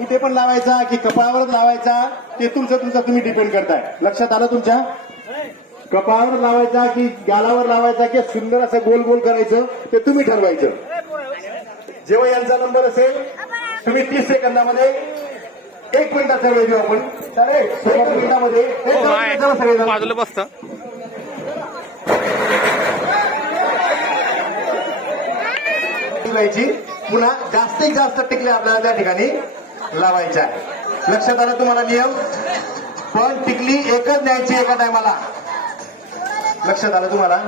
इथे पण लावायचा की कपाळावरच लावायचा ते तुमचं तुम्ही डिपेंड करताय. लक्षात आलं तुमच्या? कपाळावर लावायचा की गालावर लावायचा की सुंदर असं गोल गोल करायचं ते तुम्ही ठरवायचं. जेव्हा यांचा नंबर असेल तुम्ही 30 सेकंदामध्ये 1 मिनिटाचा वेळ देऊ आपण. तर 1 मिनिटामध्ये बाजूला बसतं. पुन्हा जास्तीत जास्त टिकले आपल्याला त्या ठिकाणी लावायच्या. लक्षात आलं तुम्हाला नियम? पण टिकली एकच न्यायची एका टायमाला. लक्षात आलं तुम्हाला?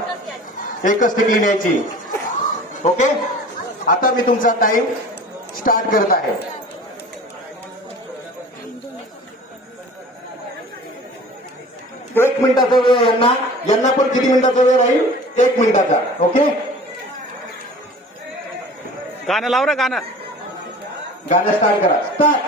एकच टिकली न्यायची. ओके. आता मी तुमचा टाइम स्टार्ट करत आहे. एक मिनिटाचा वेळ यांना पण किती मिनिटाचा वेळ राहील? 1 मिनिटाचा. ओके. गाणं लाव रे गाणं. गाणं स्टार्ट करा. स्टार्ट.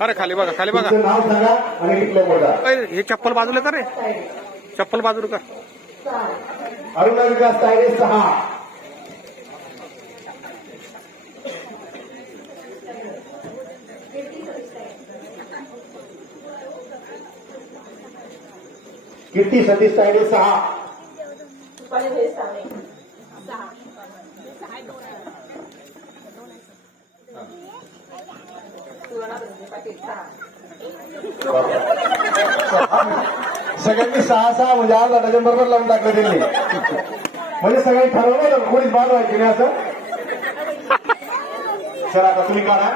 अरे खाली बघा, खाली बघा. नाव सांगा आणि टिकलं बोला. हे चप्पल बाजूला कर रे. चप्पल बाजूला कर. अरुणा विकास तायडे 6. कीर्ती सतीश तायडे 6. सगळ्यांनी 6 म्हणजे आज डझन बरोबर लावून टाकलं त्यांनी. म्हणजे सगळ्यांनी ठरवलं कोणीच बाद व्हायची नाही असं. सर आता तुम्ही काढा.